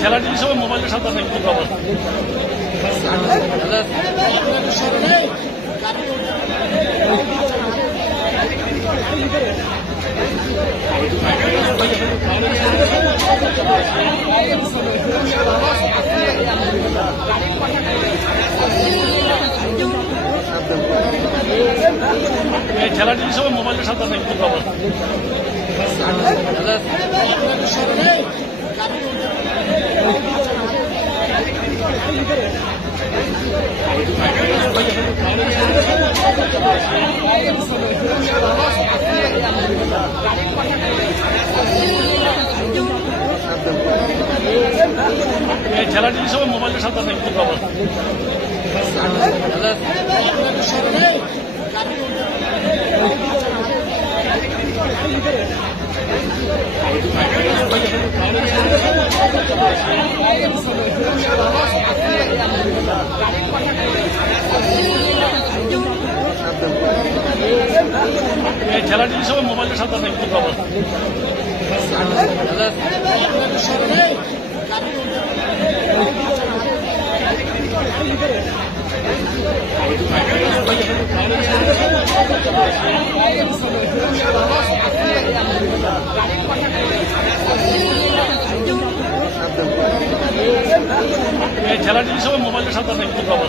খেলাটি হিসেবে মোবাইলের সাথে অনেক কি খেলাটি হিসেবে মোবাইলের সাথে অনেক কি খেলা টিভি সবাই মোবাইলের সাথে নেই কি খবর? এই ঠেলাটি সবাই মোবাইলের সাথে আছে কি খবর? এই ঠেলাটি সবাই মোবাইলের সাথে আছে কি খবর?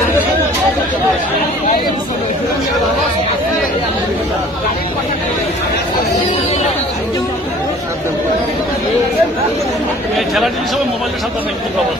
জেলা ডিভিশনে মোবাইলের সাথে নেই খবর?